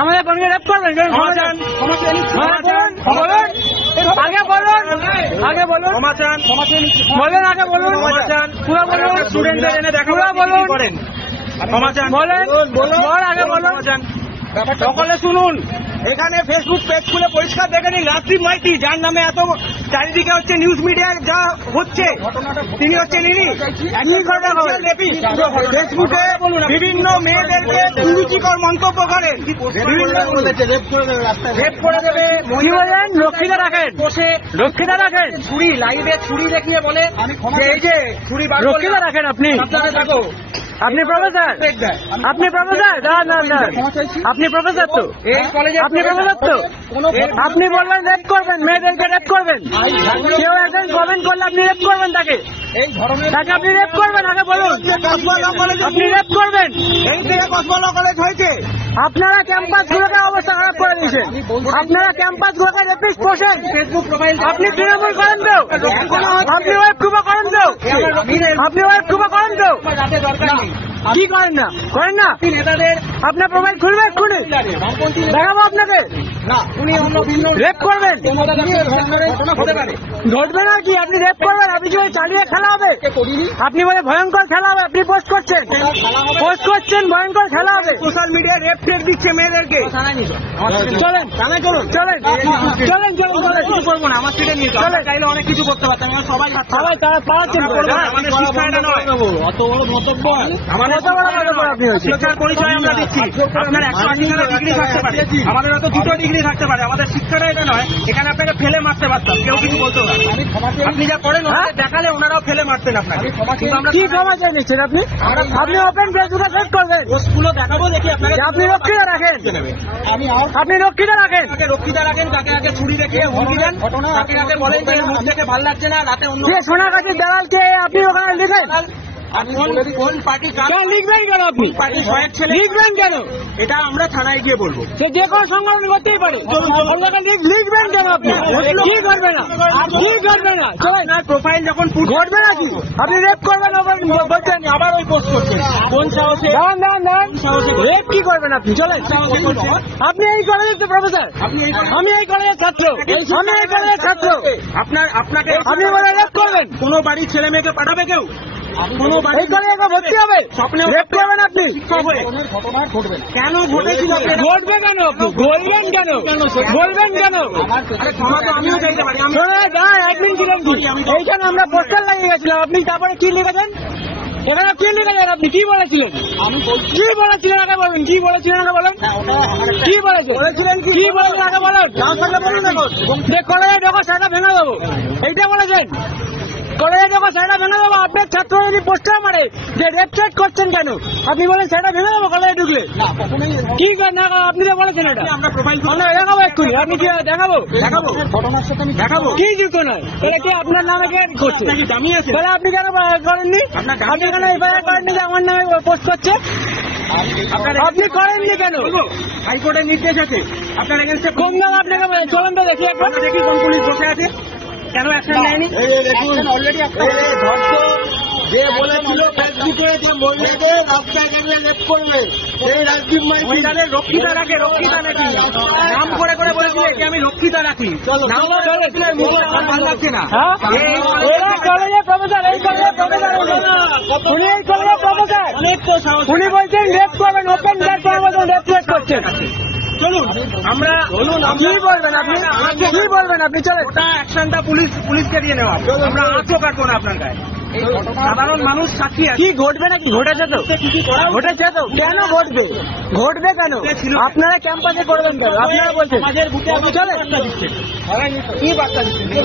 আমাদের বোনকে রেপ করবেন? আগে বলুন, আগে বলুন, বলেন, আগে বলুন, পুরো বলুন, স্টুডেন্টদের এনে দেখা বলুন, করেন, বলেন, আগে বলুন, সকলে শুনুন। এখানে ফেসবুক পেজ খুলে পরিষ্কার দেখে নিন, রাজদীপ মাইতি যার নামে এত চারিদিকে হচ্ছে নিউজ মিডিয়ায় যা হচ্ছে, তিনি হচ্ছেন ফেসবুকে বিভিন্ন মেয়েদেরকে কুরুচিকর মন্তব্য করেন, রেপ করে দেবে। কি বলেন? রক্ষিতা রাখেন, রক্ষিতা রাখেন, ছুরি লাইভে ছুরি দেখলে বলে যে এই যে ছুরি রক্ষিতা রাখেন। আপনি থাকো, আপনি প্রফেসর, আপনি প্রফেসর, না না না, আপনি প্রফেসর তো, আপনি প্রফেসর তো, আপনি বলবেন রেপ করবেন, মেয়েদেরকে রেপ করবেন। কেউ একজন কমেন্ট করলে আপনি রেপ করবেন তাকে, তাকে আপনি রেপ করবেন, আগে বলুন, আপনি রেপ করবেন। এই থেকে কসমোলজি কলেজ হয়েছে, আপনারা ক্যাম্পাস গুলোকে অবস্থা খারাপ করে দিয়েছেন, আপনারা ক্যাম্পাস গুলোকে রেপিস্ট করছেন। ফেসবুক প্রোফাইল আপনি তৃণমূল করেন তো, আপনি ওয়েব কুবা করেন তো, আপনি ওয়েব কুবা করেন তো, রাতে দরকার নেই, কি করেন না, করেন না? নেতাদের আপনার প্রোফাইল খুলবে এক্ষুনি, দেখাবো আপনাকে। না উনি অন্য ভিন্ন রেপ করবেন, ঘটনা হতে পারে, ঘটবে না কি? আপনি রেপ করবেন, আপনি কি ওই চালিয়ে খেলা হবে? আপনি বলে ভয়ঙ্কর খেলা হবে, আপনি পোস্ট করছেন, পোস্ট করছেন, ভয়ঙ্কর খেলা হবে। সোশ্যাল মিডিয়ায় রেপ টেপ দিচ্ছে মেয়েদেরকে। চলেন, থানায় চলুন, চলেন, চলেন, চলেন, চলেন, কিছু করবো না, আমার সিটে নিয়ে চলে চাইলে অনেক কিছু করতে পারতাম, আমরা সবাই সবাই তারা পাচ্ছেন, আমাদের শিক্ষা এটা নয়, অত বড় মন্তব্য, আমাদের কত বড় মন্তব্য আপনি হয়েছে। শিক্ষার পরিচয় আমরা দিচ্ছি। আপনার 180 ডিগ্রি থাকতে পারে, আমাদের হয়তো 2 ডিগ্রি থাকতে পারে, আমাদের শিক্ষাটা এটা নয়। এখানে আপনাকে ফেলে মারতে পারতাম, কেউ কিছু বলতে পারে। আপনি যা করেন ওনাকে দেখালে ওনারাও ফেলে মারতেন আপনাকে। কি ক্ষমা চেয়ে নিচ্ছেন আপনি? আপনি ওপেন ফেসবুকে সেট করবেন, স্কুলও দেখাবো, দেখি আপনাকে। আপনি রক্ষিতা রাখেন, আপনি রক্ষিতা রাখেন, রক্ষিতা রাখেন, তাকে আগে ছুরি রেখে হুমকি দেন, তাকে আগে বলেন যে মুখ দেখে ভালো লাগছে না, রাতে অন্য সোনাগাছির দালালকে আপনি ওখানে লিখেন। কোন পার্টি লিখবেন কেন আপনি? পার্টি সহায়ক ছেলে লিখবেন কেন? এটা আমরা থানায় গিয়ে বলবো। সে যে কোনো সংগঠন করতেই পারে, লিখবেন কেন আপনি? কি করবে না, কি করবে না? আপনার প্রোফাইল যখন ঘটবে না কি? আপনি রেপ করবেন, বলছেন আবার ওই পোস্ট করছেন, কোন সাহসে? দাঁড়ান, দাঁড়ান, দাঁড়ান, রেপ কি করবেন আপনি? চলেন, আপনি এই কলেজের প্রফেসর, আমি এই কলেজের ছাত্র, আমি এই কলেজের ছাত্র, আপনাকে আপনি বলে রেপ করবেন? কোনো বাড়ির ছেলে মেয়েকে পাঠাবে কেউ? এই কলেজে ভর্তি হবে, রেপ করবেন আপনি? কেন ঘটেছিল? ঘটবে কেন? আপনি বলবেন কেন? বলবেন কেন? আমিও চাইতে পারি। একদিন ছিলেন কি এইখানে আমরা পোস্টার লাগিয়ে গেছিলাম, আপনি তারপরে কি লিখেছেন? এখানে কি লিখেছেন? আপনি কি বলেছিলেন? কি বলেছিলেন আগে বলেন, কি বলেছিলেন আগে বলেন, কি বলেছিলেন, কি বলেছেন আগে বলেন। যে কলেজে দেখো সেটা ভেঙে দেবো, এইটা বলেছেন? কলেজে দেখো সেটা ভেঙে দেবো। আপনার ছাত্র যদি পোস্টার মারে যে রেপ চেক করছেন কেন, আপনি বলেন সেটা ভেঙে দেবো কলেজে ঢুকলে? কি না, আপনি যে বলেছেন এটা আমরা প্রোফাইল আমরা দেখাবো এক্ষুনি, আপনি কি দেখাবো? দেখাবো কি যুক্ত নয় তাহলে কি আপনার নামে কে করছে? দামি আছে, তাহলে আপনি কেন করেননি? আপনি কেন এফআইআর করেননি যে আমার নামে পোস্ট করছে? আপনি করেননি কেন? হাইকোর্টের নির্দেশ আছে আপনার এগেন্সে। কোন নাম আপনাকে চলুন তো দেখি একবার, দেখি কোন পুলিশ বসে আছে, কেন অ্যাকশন নেয়নি? অলরেডি যে বলেছিল ফেসবুকে যে মহিলাকে রাস্তায় গেলে রেপ করবে, সেই রাজদীপ মাইতি মহিলাদের রক্ষিতা রাখে, রক্ষিতা নাকি নাম করে করে বলেছিল যে আমি রক্ষিতা রাখি, নাম করে বলেছিল ভালো লাগছে না। কলেজের প্রফেসর, এই কলেজের প্রফেসর, উনি এই কলেজের প্রফেসর, অনেক তো সাহস। উনি বলছেন রেপ করবেন, ওপেন প্ল্যাটফর্মের মতো রেপ করছেন। চলুন আমরা কি বলবেন আপনি, কি বলবেন আপনি? চলেন, ওটা অ্যাকশনটা পুলিশকে দিয়ে নেওয়া, আমরা আঁচও কাটবো না আপনার গায়ে। সাধারণ মানুষ সাক্ষী আছে। কি ঘটবে নাকি? ঘটেছে তো, ঘটেছে তো, কেন ঘটবে? ঘটবে কেন? আপনারা ক্যাম্পাসে করবেন কেন? আপনারা বলছেন সমাজের বুকে চলেন, কি বার্তা দিচ্ছেন?